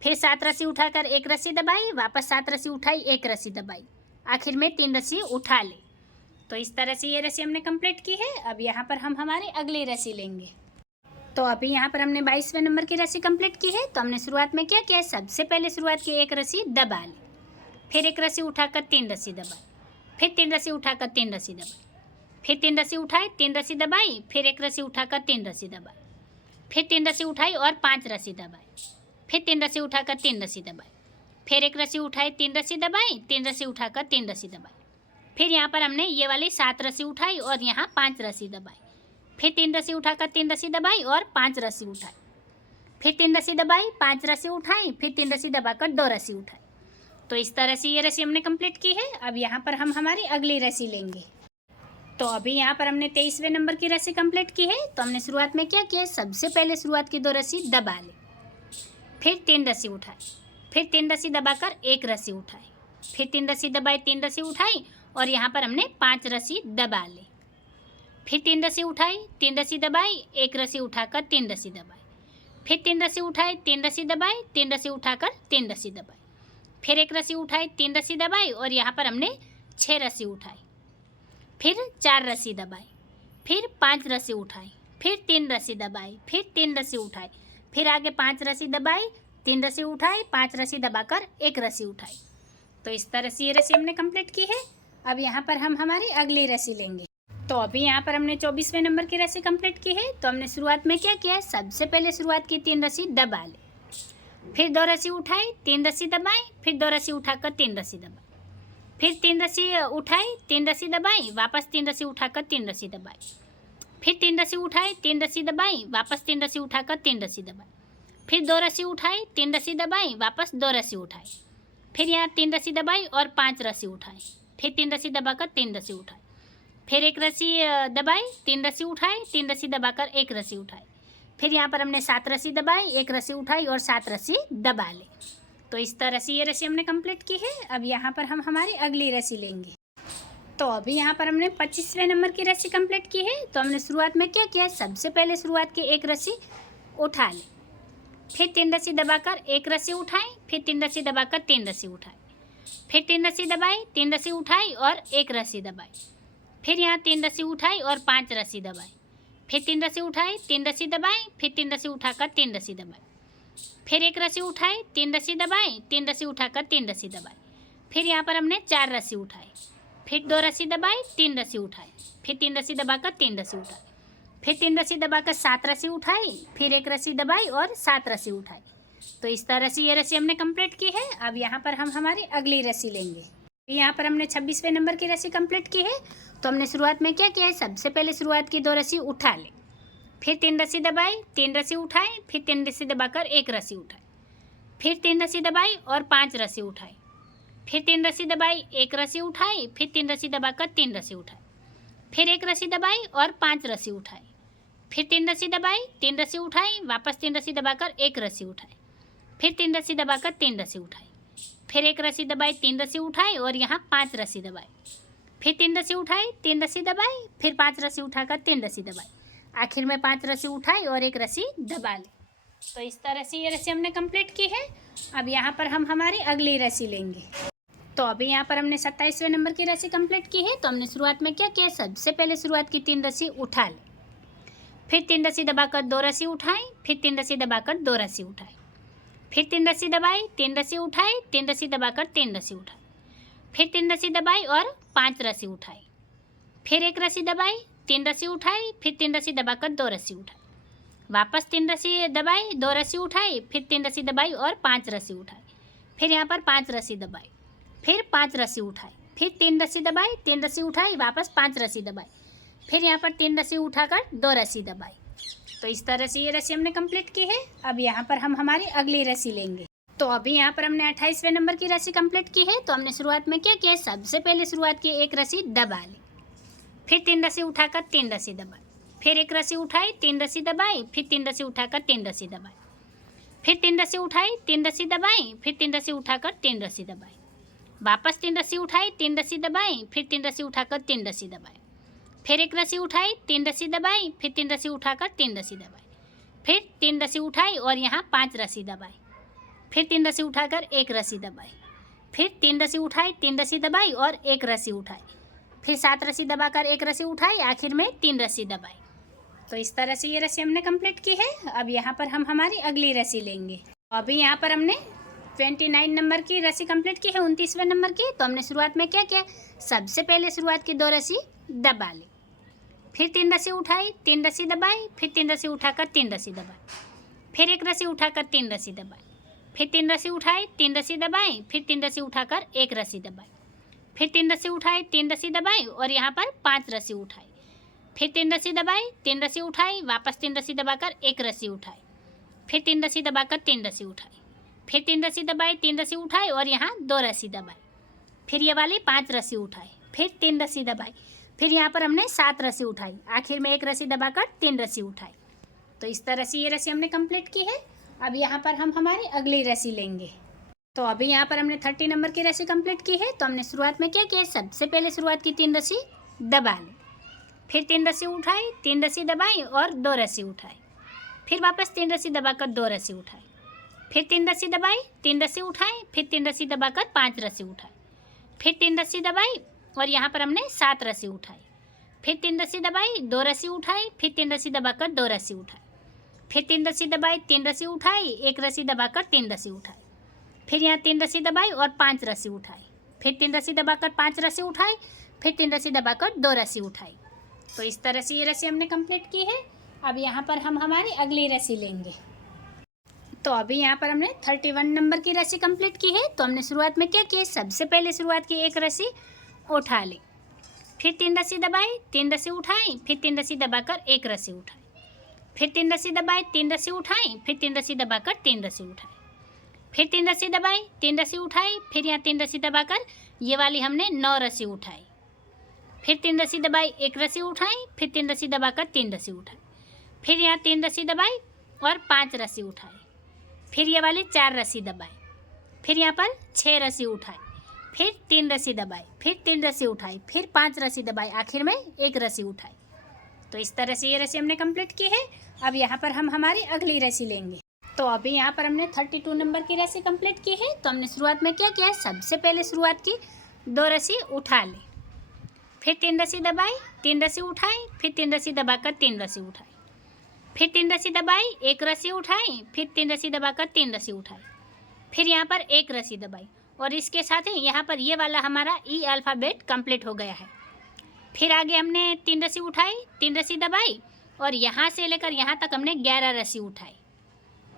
फिर 7 रस्सी उठाकर 1 रस्सी दबाई, वापस 7 रस्सी उठाई, 1 रस्सी दबाई, आखिर में 3 रस्सी उठा ली। तो इस तरह से ये रस्सी हमने कंप्लीट की है। अब यहाँ पर हम हमारी अगली रस्सी लेंगे। तो अभी यहाँ पर हमने 22वें नंबर की रस्सी कंप्लीट की है। तो हमने शुरुआत में क्या किया है, सबसे पहले शुरुआत की 1 रस्सी दबा ली, फिर 1 रस्सी उठाकर 3 रस्सी दबाई, फिर 3 रस्सी उठाकर 3 रस्सी दबाई, फिर 3 रस्सी उठाई, 3 रस्सी दबाई, फिर 1 रस्सी उठाकर 3 रस्सी दबाई, फिर 3 रस्सी उठाई और 5 रस्सी दबाई, फिर 3 रस्सी उठाकर 3 रस्सी दबाई, फिर 1 रस्सी उठाई, 3 रस्सी दबाई, 3 रस्सी उठाकर 3 रस्सी दबाई, फिर यहाँ पर हमने ये वाली 7 रस्सी उठाई और यहाँ 5 रस्सी दबाई, फिर 3 रस्सी उठाकर 3 रस्सी दबाई और 5 रस्सी उठाई, फिर 3 रस्सी दबाई, 5 रस्सी उठाई, फिर 3 रस्सी दबाकर 2 रस्सी उठाई। तो इस तरह से ये रस्सी हमने कंप्लीट की है। अब यहाँ पर हम हमारी अगली रस्सी लेंगे। तो अभी यहाँ पर हमने 23वें नंबर की रस्सी कंप्लीट की है। तो हमने शुरुआत में क्या किया, सबसे पहले शुरुआत की 2 रस्सी दबा ली, फिर 3 रस्सी उठाई, फिर 3 रस्सी दबाकर 1 रस्सी उठाई, फिर 3 रस्सी दबाई, 3 रस्सी उठाई और यहाँ पर हमने 5 रस्सी दबा ली, फिर 3 रस्सी उठाई, 3 रस्सी दबाई, 1 रस्सी उठाकर 3 रस्सी दबाई, फिर 3 रस्सी उठाई, 3 रस्सी दबाई, 3 रस्सी उठाकर 3 रस्सी दबाई, फिर 1 रस्सी उठाई, 3 रस्सी दबाई और यहाँ पर हमने 6 रस्सी उठाई, फिर 4 रस्सी दबाई, फिर 5 रस्सी उठाई, फिर 3 रस्सी दबाई, फिर 3 रस्सी उठाई, फिर आगे 5 रस्सी दबाई, 3 रस्सी उठाई, 5 रस्सी दबाकर 1 रस्सी उठाई। तो इस तरह से ये रस्सी हमने कंप्लीट की है। अब यहाँ पर हम हमारी अगली रस्सी लेंगे। तो अभी यहाँ पर हमने 24वें नंबर की रस्सी कंप्लीट की है। तो हमने शुरुआत में क्या किया, सबसे पहले शुरुआत की 3 रस्सी दबा ली, फिर 2 रस्सी उठाई, 3 रस्सी दबाई, फिर 2 रस्सी उठाकर 3 रस्सी दबाई, फिर 3 रस्सी उठाई, 3 रस्सी दबाई, वापस 3 रस्सी उठाकर 3 रस्सी दबाई, फिर 3 रस्सी उठाई, 3 रस्सी दबाई, वापस 3 रस्सी उठाकर 3 रस्सी दबाई, फिर 2 रस्सी उठाई, 3 रस्सी दबाई, वापस 2 रस्सी उठाई, फिर यहाँ 3 रस्सी दबाई और 5 रस्सी उठाई, फिर 3 रस्सी दबाकर 3 रस्सी उठाई, फिर 1 रस्सी दबाई, 3 रस्सी उठाई, 3 रस्सी दबाकर 1 रस्सी उठाई, फिर यहाँ पर हमने 7 रस्सी दबाई, 1 रस्सी उठाई और 7 रस्सी दबा ली। तो इस तरह से ये रस्सी हमने कंप्लीट की है। अब यहाँ पर हम हमारी अगली रस्सी लेंगे। तो अभी यहाँ पर हमने 25वें नंबर की रस्सी कंप्लीट की है। तो हमने शुरुआत में क्या किया, सबसे पहले शुरुआत की 1 रस्सी उठा ली, फिर 3 रस्सी दबाकर 1 रस्सी उठाई, फिर 3 रस्सी दबाकर 3 रस्सी उठाई, फिर 3 रस्सी दबाई, 3 रस्सी उठाई और 1 रस्सी दबाई, फिर यहाँ 3 रस्सी उठाई और 5 रस्सी दबाई, फिर 3 रस्सी उठाई, 3 रस्सी दबाई, फिर 3 रस्सी उठाकर 3 रस्सी दबाई, फिर एक रस्सी उठाई, 3 रस्सी दबाई, 3 रस्सी उठाकर 3 रस्सी दबाई। फिर यहाँ पर हमने 4 रस्सी उठाई, फिर 2 रस्सी दबाई, 3 रस्सी उठाई, फिर 3 रस्सी दबाकर 3 रस्सी उठाई, फिर 3 रस्सी दबाकर 7 रस्सी उठाई, फिर एक रस्सी दबाई और 7 रस्सी उठाई। तो इस तरह से ये रस्सी हमने कंप्लीट की है। अब यहाँ पर हम हमारी अगली रस्सी लेंगे। यहाँ पर हमने 26वें नंबर की रस्सी कंप्लीट की है। तो हमने शुरुआत में क्या किया है, सबसे पहले शुरुआत की 2 रस्सी उठा ले, फिर 3 रस्सी दबाई, 3 रस्सी उठाई, फिर 3 रस्सी दबाकर 1 रस्सी उठाई, फिर 3 रस्सी दबाई और 5 रस्सी उठाई, फिर 3 रस्सी दबाई, 1 रस्सी उठाई, फिर 3 रस्सी दबाकर 3 रस्सी उठाई, फिर 1 रस्सी दबाई और 5 रस्सी उठाई, फिर 3 रस्सी दबाई, 3 रस्सी उठाई, वापस 3 रस्सी दबाकर 1 रस्सी उठाई, फिर 3 रस्सी दबाकर 3 रस्सी उठाई, फिर 1 रस्सी दबाई, 3 रस्सी उठाई और यहाँ 5 रस्सी दबाई, फिर 3 रस्सी उठाई, 3 रस्सी दबाई, फिर 5 रस्सी उठाकर 3 रस्सी दबाई, आखिर में 5 रस्सी उठाई और 1 रस्सी दबा ली। तो इस तरह से ये रस्सी हमने कंप्लीट की है। अब यहाँ पर हम हमारी अगली रस्सी लेंगे। तो अभी यहाँ पर हमने 27वें नंबर की रस्सी कंप्लीट की है। तो हमने शुरुआत में क्या किया, सबसे पहले शुरुआत की 3 रस्सी उठा ली, फिर 3 रस्सी दबाकर 2 रस्सी उठाई, फिर 3 रस्सी दबाकर 2 रस्सी उठाई, फिर 3 रस्सी दबाई, 3 रस्सी उठाई, 3 रस्सी दबाकर 3 रस्सी उठाई, फिर 3 रस्सी दबाई और 5 रस्सी उठाई, फिर 1 रस्सी दबाई, 3 रस्सी उठाई, फिर 3 रस्सी दबाकर 2 रस्सी उठाई, वापस 3 रस्सी दबाई, 2 रस्सी उठाई, फिर 3 रस्सी दबाई और 5 रस्सी उठाई, फिर यहाँ पर 5 रस्सी दबाई, फिर 5 रस्सी उठाई, फिर 3 रस्सी दबाई, 3 रस्सी उठाई, वापस 5 रस्सी दबाई, फिर यहाँ पर 3 रस्सी उठाकर 2 रस्सी दबाई। तो इस तरह से ये रस्सी हमने कंप्लीट की है। अब यहाँ पर हम हमारी अगली रस्सी लेंगे। तो अभी यहाँ पर हमने 28वें नंबर की रस्सी कंप्लीट की है। तो हमने शुरुआत में क्या किया, सबसे पहले शुरुआत की 1 रस्सी दबा ली, फिर 3 रस्सी उठाकर 3 रस्सी दबाई, फिर 1 रस्सी उठाई, 3 रस्सी दबाई, फिर 3 रस्सी उठाकर 3 रस्सी दबाई, फिर 3 रस्सी उठाई, 3 रस्सी दबाई, फिर 3 रस्सी उठाकर 3 रस्सी दबाई, वापस 3 रस्सी उठाई, 3 रस्सी दबाई, फिर 3 रस्सी उठाकर 3 रस्सी दबाई, फिर 1 रस्सी उठाई, 3 रस्सी दबाई, फिर 3 रस्सी उठाकर 3 रस्सी दबाई, फिर 3 रस्सी उठाई और यहाँ 5 रस्सी दबाई, फिर 3 रस्सी उठाकर 1 रस्सी दबाई, फिर 3 रस्सी उठाई, 3 रस्सी दबाई और 1 रस्सी उठाई, फिर 7 रस्सी दबाकर 1 रस्सी उठाई, आखिर में 3 रस्सी दबाई। तो इस तरह से ये रस्सी हमने कंप्लीट की है। अब यहाँ पर हम हमारी अगली रस्सी लेंगे। अभी यहाँ पर हमने 29 नंबर की रस्सी कंप्लीट की है, 29वें नंबर की। तो हमने शुरुआत में क्या किया, सबसे पहले शुरुआत की 2 रस्सी दबा ली, फिर 3 रस्सी उठाई, 3 रस्सी दबाई, फिर 3 रस्सी उठाकर 3 रस्सी दबाई, फिर 1 रस्सी उठाकर 3 रस्सी दबाई, फिर 3 रस्सी उठाई, 3 रस्सी दबाई, फिर 3 रस्सी उठाकर 1 रस्सी दबाई, फिर 3 रस्सी उठाई, 3 रस्सी दबाई और यहाँ पर 5 रस्सी उठाई, फिर 3 रस्सी दबाई, 3 रस्सी उठाई, वापस 3 रस्सी दबाकर 1 रस्सी उठाई, फिर 3 रस्सी दबाकर 3 रस्सी उठाई, फिर 3 रस्सी दबाई, 3 रस्सी उठाई और यहाँ 2 रस्सी दबाई, फिर ये वाली 5 रस्सी उठाई, फिर 3 रस्सी दबाई, फिर यहाँ पर हमने 7 रस्सी उठाई, आखिर में 1 रस्सी दबाकर 3 रस्सी उठाई। तो इस तरह से ये रस्सी हमने कंप्लीट की है। अब यहाँ पर हम हमारी अगली रस्सी लेंगे। तो अभी यहाँ पर हमने 30 नंबर की रस्सी कंप्लीट की है। तो हमने शुरुआत में क्या किया, सबसे पहले शुरुआत की 3 रस्सी दबा ली, फिर 3 रस्सी उठाई, 3 रस्सी दबाई और 2 रस्सी उठाई, फिर वापस 3 रस्सी दबाकर 2 रस्सी उठाई, फिर 3 रस्सी दबाई, 3 रस्सी उठाई, फिर 3 रस्सी दबाकर 5 रस्सी उठाई, फिर 3 रस्सी दबाई और यहाँ पर हमने 7 रस्सी उठाई, फिर 3 रस्सी दबाई, 2 रस्सी उठाई, फिर 3 रस्सी दबाकर 2 रस्सी उठाई, फिर 3 रस्सी दबाई, 3 रस्सी उठाई, 1 रस्सी दबाकर 3 रस्सी उठाई, फिर यहाँ 3 रस्सी दबाई और 5 रस्सी उठाई, फिर 3 रस्सी दबाकर 5 रस्सी उठाई, फिर 3 रस्सी दबाकर 2 रस्सी उठाई। तो इस तरह से ये रस्सी हमने कंप्लीट की है। अब यहाँ पर हम हमारी अगली रस्सी लेंगे। तो अभी यहाँ पर हमने 31 नंबर की रस्सी कंप्लीट की है। तो हमने शुरुआत में क्या किया, सबसे पहले शुरुआत की 1 रस्सी उठा ली, फिर 3 रस्सी दबाई, 3 रस्सी उठाई, फिर 3 रस्सी दबाकर 1 रस्सी उठाई, फिर 3 रस्सी दबाई, 3 रस्सी उठाई, फिर 3 रस्सी दबाकर 3 रस्सी उठाई, फिर 3 रस्सी दबाई, 3 रस्सी उठाई, फिर यहाँ 3 रस्सी दबाकर ये वाली हमने 9 रस्सी उठाई, फिर 3 रस्सी दबाई, 1 रस्सी उठाई, फिर 3 रस्सी दबाकर 3 रस्सी उठाई, फिर यहाँ 3 रस्सी दबाई और 5 रस्सी उठाई, फिर ये वाली 4 रस्सी दबाई, फिर यहाँ पर 6 रस्सी उठाई, फिर 3 रस्सी दबाई, फिर 3 रस्सी उठाई, फिर 5 रस्सी दबाई, आखिर में 1 रस्सी उठाई। तो इस तरह से ये रस्सी हमने कंप्लीट की है। अब यहाँ पर हम हमारी अगली रस्सी लेंगे। तो अभी यहाँ पर हमने 32 नंबर की रस्सी कंप्लीट की है। तो हमने शुरुआत में क्या किया, सबसे पहले शुरुआत की 2 रस्सी उठा ली, फिर 3 रस्सी दबाई, 3 रस्सी उठाई, फिर 3 रस्सी दबाकर 3 रस्सी उठाई, फिर 3 रस्सी दबाई, एक रस्सी उठाई, फिर 3 रस्सी दबाकर 3 रस्सी उठाई, फिर यहाँ पर एक रस्सी दबाई और इसके साथ ही यहाँ पर ये वाला हमारा ई अल्फ़ाबेट कंप्लीट हो गया है। फिर आगे हमने 3 रस्सी उठाई, 3 रस्सी दबाई और यहाँ से लेकर यहाँ तक हमने 11 रस्सी उठाई,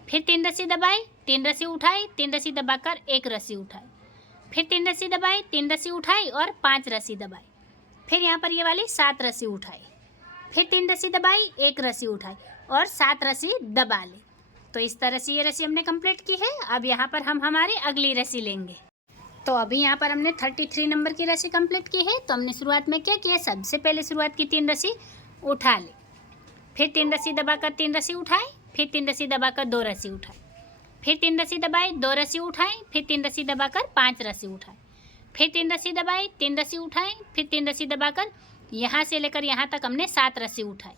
फिर 3 रस्सी दबाई, 3 रस्सी उठाई, 3 रस्सी दबाकर एक रस्सी उठाई, फिर 3 रस्सी दबाई, 3 रस्सी उठाई और 5 रस्सी दबाई, फिर यहाँ पर ये वाली 7 रस्सी उठाई, फिर 3 रस्सी दबाई, एक रस्सी उठाई और 7 रस्सी दबा ली। तो इस तरह से ये रस्सी हमने कंप्लीट की है। अब यहाँ पर हम हमारी अगली रस्सी लेंगे। तो अभी यहाँ पर हमने 33 नंबर की रस्सी कंप्लीट की है। तो हमने शुरुआत में क्या किया, सबसे पहले शुरुआत की 3 रस्सी उठा ली, फिर 3 रस्सी दबाकर 3 रस्सी उठाई, फिर 3 रस्सी दबाकर 2 रस्सी उठाई, फिर 3 रस्सी दबाई, 2 रस्सी उठाई, फिर 3 रस्सी दबाकर 5 रस्सी उठाई, फिर 3 रस्सी दबाई, 3 रस्सी उठाई, फिर 3 रस्सी दबाकर यहाँ से लेकर यहाँ तक हमने 7 रस्सी उठाई,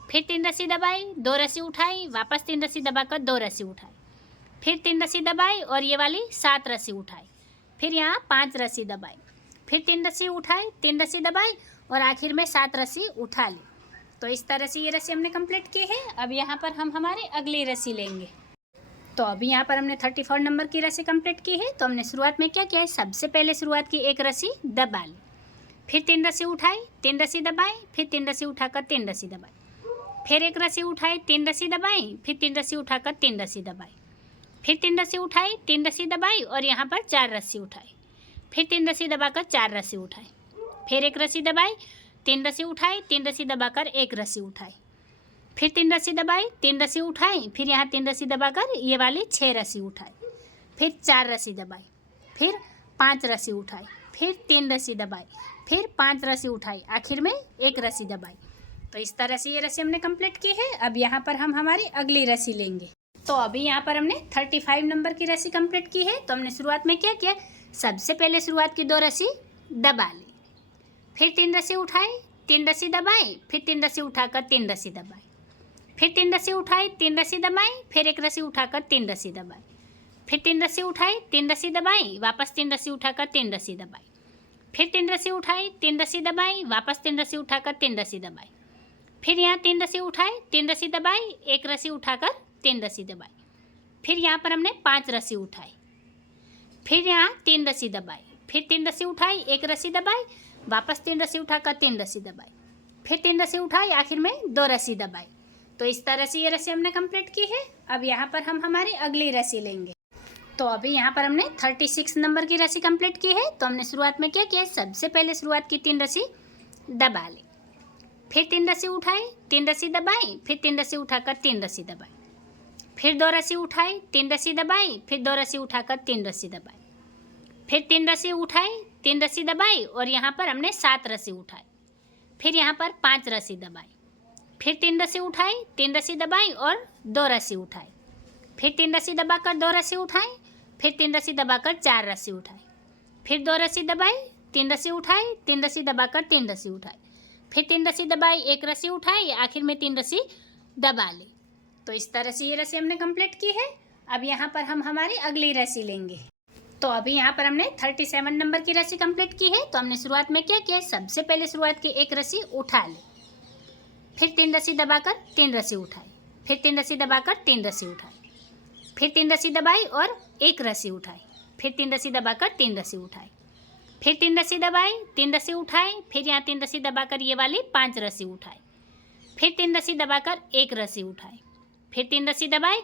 फिर 3 रस्सी दबाई, 2 रस्सी उठाई, वापस 3 रस्सी दबाकर 2 रस्सी उठाई, फिर 3 रस्सी दबाई और ये वाली 7 रस्सी उठाई, फिर यहाँ 5 रस्सी दबाई, फिर 3 रस्सी उठाई, 3 रस्सी दबाई और आखिर में 7 रस्सी उठा ली। तो इस तरह से ये रस्सी हमने कंप्लीट की है। अब यहाँ पर हम हमारी अगली रस्सी लेंगे। तो अभी यहाँ पर हमने 34 नंबर की रस्सी कंप्लीट की है। तो हमने शुरुआत में क्या किया है, सबसे पहले शुरुआत की एक रस्सी दबा ली, फिर 3 रस्सी उठाई, 3 रस्सी दबाई, फिर 3 रस्सी उठाकर 3 रस्सी दबाई, फिर एक रस्सी उठाई, 3 रस्सी दबाई, फिर 3 रस्सी उठाकर 3 रस्सी दबाई, फिर 3 रस्सी उठाई, 3 रस्सी दबाई और यहाँ पर 4 रस्सी उठाई, फिर 3 रस्सी दबाकर 4 रस्सी उठाई, फिर एक रस्सी दबाई, 3 रस्सी उठाई, 3 रस्सी दबाकर एक रस्सी उठाई, फिर 3 रस्सी दबाई, 3 रस्सी उठाई, फिर यहाँ 3 रस्सी दबाकर ये वाली 6 रस्सी उठाई, फिर 4 रस्सी दबाई, फिर 5 रस्सी उठाई, फिर 3 रस्सी दबाई, फिर 5 रस्सी उठाई, आखिर में एक रस्सी दबाई। तो इस तरह से ये रस्सी हमने कंप्लीट की है। अब यहाँ पर हम हमारी अगली रस्सी लेंगे। तो अभी यहाँ पर हमने 35 नंबर की रस्सी कंप्लीट की है। तो हमने शुरुआत में क्या किया, सबसे पहले शुरुआत की 2 रस्सी दबा ली, फिर 3 रस्सी उठाई, 3 रस्सी दबाई, फिर 3 रस्सी उठाकर 3 रस्सी दबाई, फिर 3 रस्सी उठाई, 3 रस्सी दबाई, फिर एक रस्सी उठाकर 3 रस्सी दबाई, फिर 3 रस्सी उठाई, 3 रस्सी दबाई, वापस 3 रस्सी उठाकर 3 रस्सी दबाई, फिर 3 रस्सी उठाई, 3 रस्सी दबाई, वापस 3 रस्सी उठाकर 3 रस्सी दबाई, फिर यहाँ 3 रस्सी उठाई, 3 रस्सी दबाई, एक रस्सी उठाकर 3 रस्सी दबाई, फिर यहाँ पर हमने 5 रस्सी उठाई, फिर यहाँ 3 रस्सी दबाई, फिर 3 रस्सी उठाई, एक रस्सी दबाई, वापस 3 रस्सी उठाकर 3 रस्सी दबाई, फिर 3 रस्सी उठाई, आखिर में 2 रस्सी दबाई। तो इस तरह से ये रस्सी हमने कंप्लीट की है। अब यहाँ पर हम हमारी अगली रस्सी लेंगे। तो अभी यहाँ पर हमने 36 नंबर की रस्सी कंप्लीट की है। तो हमने शुरुआत में क्या किया, सबसे पहले शुरुआत की 3 रस्सी दबा ली, फिर 3 रस्सी उठाई, 3 रस्सी दबाई, फिर 3 रस्सी उठाकर 3 रस्सी दबाई, फिर 2 रस्सी उठाई, 3 रस्सी दबाई, फिर 2 रस्सी उठाकर 3 रस्सी दबाई, फिर 3 रस्सी उठाई, 3 रस्सी दबाई और यहाँ पर हमने 7 रस्सी उठाई, फिर यहाँ पर 5 रस्सी दबाई, फिर 3 रस्सी उठाई, 3 रस्सी दबाई और 2 रस्सी उठाई, फिर 3 रस्सी दबाकर 2 रस्सी उठाई, फिर 3 रस्सी दबाकर 4 रस्सी उठाई, फिर 2 रस्सी दबाई, 3 रस्सी उठाई, 3 रस्सी दबाकर 3 रस्सी उठाई, फिर 3 रस्सी दबाई, एक रस्सी उठाई, आखिर में 3 रस्सी दबा ली। तो इस तरह से ये रस्सी हमने कंप्लीट की है। अब यहाँ पर हम हमारी अगली रस्सी लेंगे। तो अभी यहाँ पर हमने 37 नंबर की रस्सी कंप्लीट की है। तो हमने शुरुआत में क्या किया, सबसे पहले शुरुआत की एक रस्सी उठा ली, फिर 3 रस्सी दबाकर 3 रस्सी उठाई, फिर 3 रस्सी दबाकर 3 रस्सी उठाई, फिर 3 रस्सी दबाई और एक रस्सी उठाई, फिर 3 रस्सी दबाकर 3 रस्सी उठाई, फिर 3 रस्सी दबाई, 3 रस्सी उठाई, फिर यहाँ 3 रस्सी दबाकर ये वाली 5 रस्सी उठाई, फिर 3 रस्सी दबाकर एक रस्सी उठाई, फिर 3 रस्सी दबाई,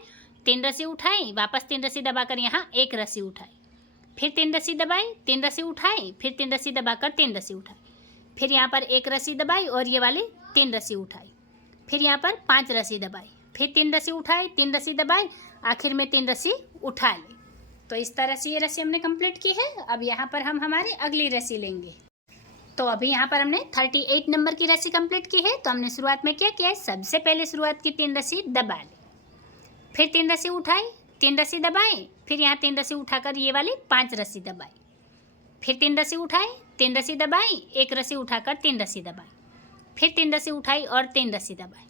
3 रस्सी उठाई, वापस 3 रस्सी दबाकर यहाँ एक रस्सी उठाई, फिर 3 रस्सी दबाई, 3 रस्सी उठाई, फिर 3 रस्सी दबाकर 3 रस्सी उठाई, फिर यहाँ पर एक रस्सी दबाई और ये वाली 3 रस्सी उठाई, फिर यहाँ पर 5 रस्सी दबाई, फिर 3 रस्सी उठाई, 3 रस्सी दबाई, आखिर में 3 रस्सी उठा ली। तो इस तरह से ये रस्सी हमने कंप्लीट की है। अब यहाँ पर हम हमारी अगली रस्सी लेंगे। तो अभी यहाँ पर हमने 38 नंबर की रस्सी कंप्लीट की है। तो हमने शुरुआत में क्या किया है, सबसे पहले शुरुआत की 3 रस्सी दबा ली, फिर 3 रस्सी उठाई, 3 रस्सी दबाई, फिर यहाँ 3 रस्सी उठाकर ये वाली 5 रस्सी दबाई, फिर 3 रस्सी उठाई, 3 रस्सी दबाई, एक रस्सी उठाकर 3 रस्सी दबाई, फिर 3 रस्सी उठाई और 3 रस्सी दबाई,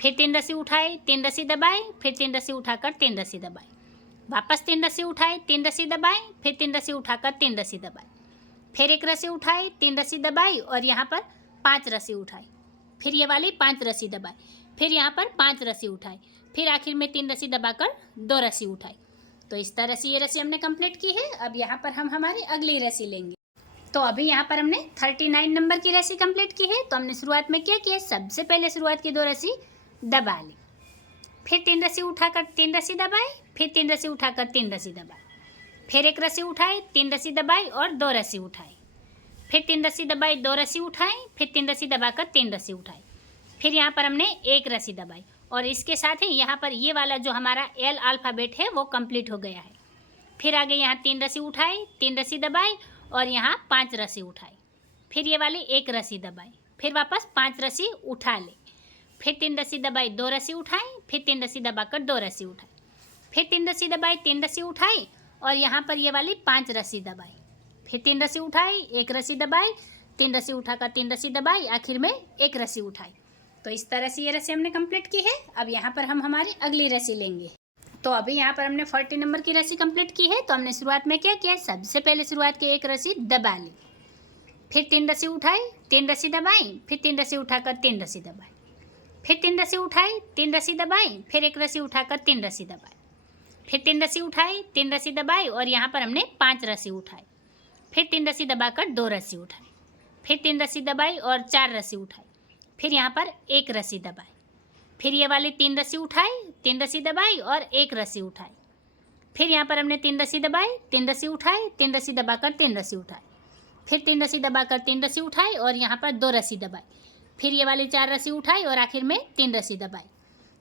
फिर 3 रस्सी उठाई, 3 रस्सी दबाई, फिर 3 रस्सी उठाकर 3 रस्सी दबाई, वापस 3 रस्सी उठाई, 3 रस्सी दबाई, फिर 3 रस्सी उठाकर 3 रस्सी दबाई, फिर एक रस्सी उठाई, 3 रस्सी दबाई और यहाँ पर 5 रस्सी उठाई, फिर ये वाली 5 रस्सी दबाई, फिर यहाँ पर 5 रस्सी उठाई, फिर आखिर में 3 रस्सी दबाकर 2 रस्सी उठाई। तो इस तरह से ये रस्सी हमने कंप्लीट की है। अब यहाँ पर हम हमारी अगली रस्सी लेंगे। तो अभी यहाँ पर हमने 39 नंबर की रस्सी कंप्लीट की है। तो हमने शुरुआत में क्या किया, सबसे पहले शुरुआत की 2 रस्सी दबा ली, फिर 3 रस्सी उठाकर 3 रस्सी दबाई, फिर 3 रस्सी उठाकर 3 रस्सी दबाई, फिर 1 रस्सी उठाई, 3 रस्सी दबाई और 2 रस्सी उठाई, फिर 3 रस्सी दबाई, 2 रस्सी उठाई, फिर 3 रस्सी दबाकर 3 रस्सी उठाई, फिर यहाँ पर हमने 1 रस्सी दबाई और इसके साथ ही यहाँ पर ये वाला जो हमारा एल अल्फ़ाबेट है वो कंप्लीट हो गया है। फिर आगे यहाँ 3 रस्सी उठाई, 3 रस्सी दबाई और यहाँ 5 रस्सी उठाई, फिर ये वाली 1 रस्सी दबाई, फिर वापस 5 रस्सी उठा ले, फिर 3 रस्सी दबाई, 2 रस्सी उठाई, फिर 3 रस्सी दबाकर 2 रस्सी उठाई, फिर 3 रस्सी दबाई, 3 रस्सी उठाई और यहाँ पर ये वाली 5 रस्सी दबाई, फिर 3 रस्सी उठाई, 1 रस्सी दबाई, 3 रस्सी उठाकर 3 रस्सी दबाई, आखिर में 1 रस्सी उठाई। तो इस तरह से ये रस्सी हमने कंप्लीट की है। अब यहाँ पर हम हमारी अगली रस्सी लेंगे। तो अभी यहाँ पर हमने 40 नंबर की रस्सी कंप्लीट की है। तो हमने शुरुआत में क्या किया, सबसे पहले शुरुआत की 1 रस्सी दबा ली, फिर 3 रस्सी उठाई, 3 रस्सी दबाई, फिर 3 रस्सी उठाकर 3 रस्सी दबाई, फिर 3 रस्सी उठाई, 3 रस्सी दबाई, फिर 1 रस्सी उठाकर 3 रस्सी दबाई, फिर 3 रस्सी उठाई, 3 रस्सी दबाई और यहाँ पर हमने 5 रस्सी उठाई, फिर 3 रस्सी दबाकर 2 रस्सी उठाई, फिर 3 रस्सी दबाई और 4 रस्सी उठाई, फिर यहाँ पर 1 रस्सी दबाई, फिर ये वाली 3 रस्सी उठाई, 3 रस्सी दबाई और 1 रस्सी उठाई, फिर यहाँ पर हमने 3 रस्सी दबाई, 3 रस्सी उठाई, 3 रस्सी दबाकर 3 रस्सी उठाई, फिर 3 रस्सी दबाकर 3 रस्सी उठाई और यहाँ पर 2 रस्सी दबाई, फिर ये वाली 4 रस्सी उठाई और आखिर में 3 रस्सी दबाई।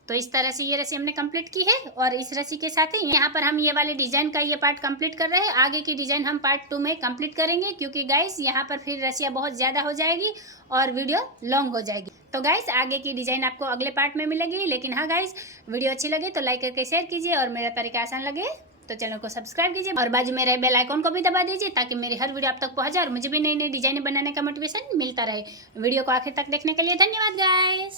तो इस तरह से ये रस्सी हमने कंप्लीट की है और इस रस्सी के साथ ही यहाँ पर हम ये वाले डिज़ाइन का ये पार्ट कंप्लीट कर रहे हैं। आगे की डिज़ाइन हम पार्ट 2 में कंप्लीट करेंगे, क्योंकि गाइस यहाँ पर फिर रस्सियाँ बहुत ज़्यादा हो जाएगी और वीडियो लॉन्ग हो जाएगी। तो गाइस आगे की डिज़ाइन आपको अगले पार्ट में मिलेगी। लेकिन हाँ गाइस, वीडियो अच्छी लगे तो लाइक करके शेयर कीजिए और मेरा तरीका आसान लगे तो चैनल को सब्सक्राइब कीजिए और बाजू में रहे बेल आइकॉन को भी दबा दीजिए, ताकि मेरी हर वीडियो आप तक पहुँच जाए और मुझे भी नई नई डिज़ाइन बनाने का मोटिवेशन मिलता रहे। वीडियो को आखिर तक देखने के लिए धन्यवाद गाइस।